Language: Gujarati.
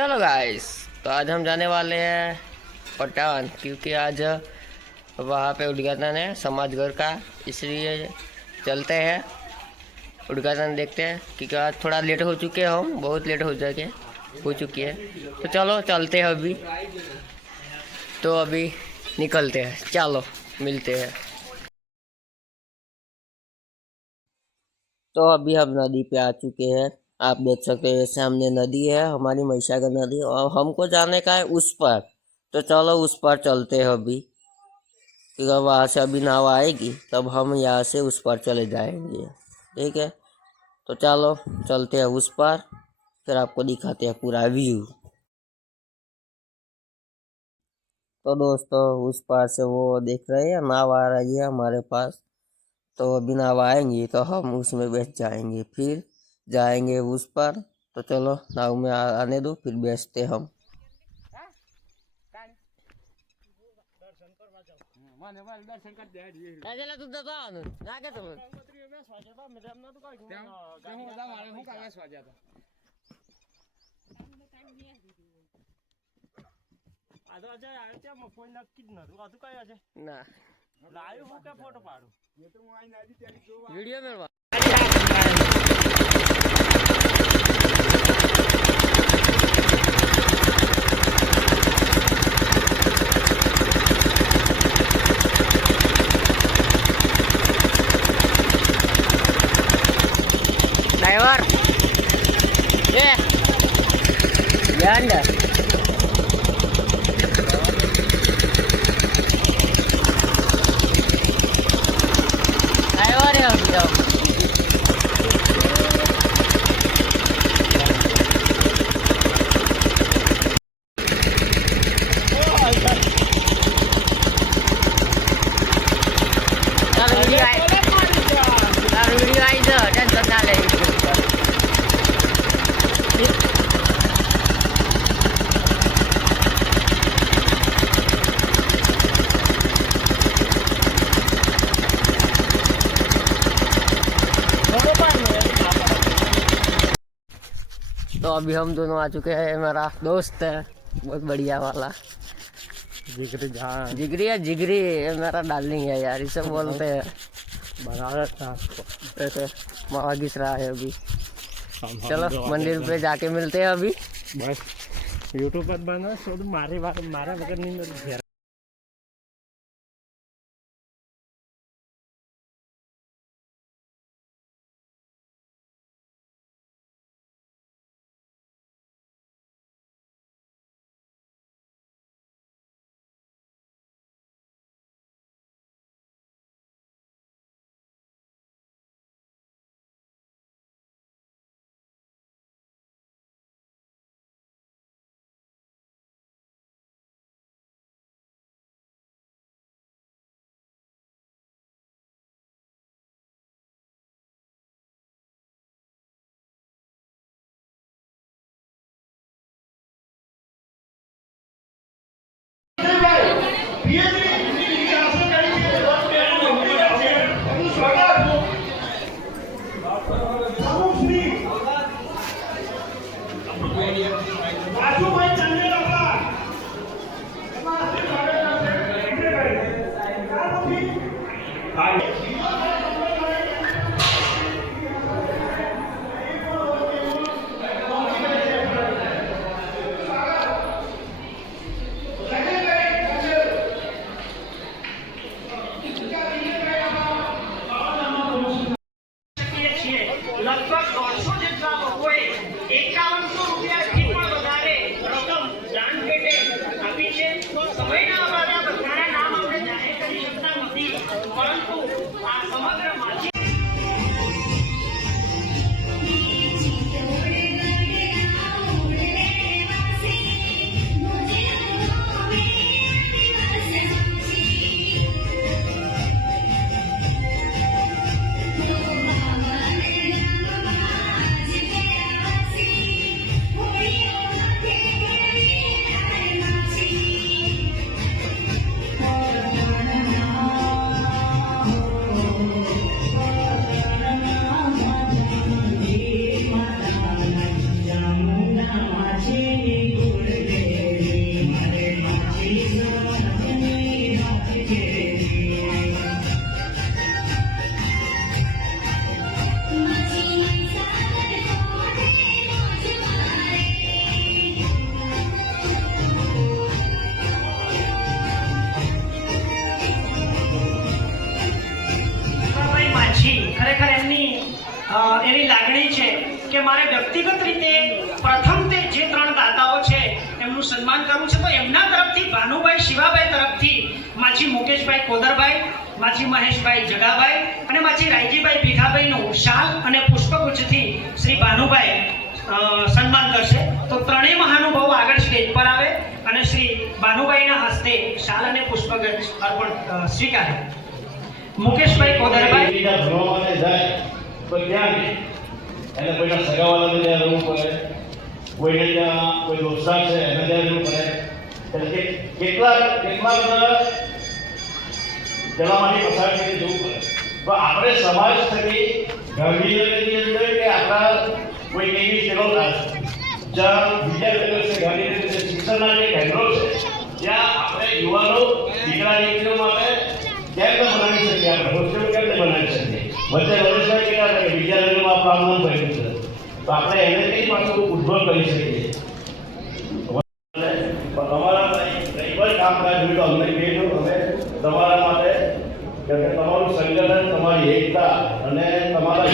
चलो गाइस, तो आज हम जाने वाले हैं पठान, क्योंकि आज वहाँ पे उद्घाटन है समाज घर का, इसलिए चलते हैं उद्घाटन देखते हैं। क्योंकि आज थोड़ा लेट हो चुके हैं, हम बहुत लेट हो चुकी है। तो चलो चलते हैं अभी, तो अभी निकलते हैं, चलो मिलते हैं। तो अभी हम नदी पे आ चुके हैं, आप देख सकते हैं सामने नदी है, हमारी महिसागर नदी, और हमको जाने का है उस पर। तो चलो उस पर चलते हैं अभी, क्योंकि वहाँ से अभी नाव आएगी तब हम यहाँ से उस पर चले जाएंगे। ठीक है, तो चलो चलते हैं उस पर, फिर आपको दिखाते हैं पूरा व्यू। तो दोस्तों उस पार से वो देख रहे हैं नाव आ रही है हमारे पास, तो अभी नाव आएंगी तो हम उसमें बैठ जाएंगे, फिर जाएंगे उस पर। तो चलो नाव में आने दो, फिर बेचते हम। ના લાઈવ હું કે ફોટો પાડું, वीडियो में ड्राइवर ये अंदर ड्राइवर है अभी तो। वीडियो आई तो टेंशन ना ले। तो अभी हम दोनों आ चुके हैं, मेरा दोस्त है बहुत बढ़िया वाला, जिगरी है, जिगरी है मेरा डार्लिंग है यार, इसे बोलते हैं। ऐसे मावा घिस रहा है अभी। चलो मंदिर पे जाके मिलते हैं अभी। बस यूट्यूब पर बना सो मारे मारा वगैरह नहीं मेरे। लगभग 150 જેટલા લોકોએ 5100 રૂપિયા થી પણ વધારે રકમ દાન પેટે આપી છે। તો સમયના અભાવે બધાના નામ આપણે જાહેર કરી શકતા નથી, પરંતુ આ સમગ્ર એવી લાગણી છે કે મારે વ્યક્તિગત રીતે પ્રથમ તે જે 3 દાતાઓ છે એમનું સન્માન કરવું છે. તો એમના તરફથી ભાનુભાઈ શિવાભાઈ તરફથી માજી મુકેશભાઈ કોદરભાઈ, માજી મહેશભાઈ જગાભાઈ અને માજી રાયજીભાઈ ભીખાભાઈનું શાલ અને પુષ્પગુચ્છથી શ્રી ભાનુભાઈ સન્માન કરશે. તો ત્રણેય મહાનુભાવો આગળ સ્ટેજ પર આવે અને શ્રી ભાનુભાઈના હસ્તે શાલ અને પુષ્પગુચ્છ અર્પણ સ્વીકારે. મુકેશભાઈ કોદરભાઈ ભણવા માટે જાય તો ત્યાં એને કોઈના સગાવાલાને ત્યાં રહેવું પડે, કોઈને ત્યાં કોઈ દોસ્તાર છે એને ત્યાં રહેવું પડે. એટલે કેટલાક જણામાંથી પસાર કરી જવું પડે. તો આપણે સમાજ થકી ગાંધીનગરની અંદર કે આપણા કોઈ એવી ચલો જ્યાં વિદ્યાર્થીઓ છે, ગાંધીનગર શિક્ષણના જે કેન્દ્રો છે ત્યાં આપણે યુવાનો દીકરા દીકરીઓ માટે કેમ ન બનાવી શકીએ, આપણે હોસ્ટેલ કેમ ન બનાવી શકીએ. વચ્ચે વર્ષમાં કેટલા કે વિદ્યાલયોમાં આપણું આમ બન્યું છે, તો આપણે એને કઈ પાછું ઉદ્ભવ કરી શકીએ. તમારા કંઈ પણ કામકાજ હોય તો અમને કહેજો, અમે તમારા માટે, કેમ કે તમારું સંગઠન, તમારી એકતા અને તમારા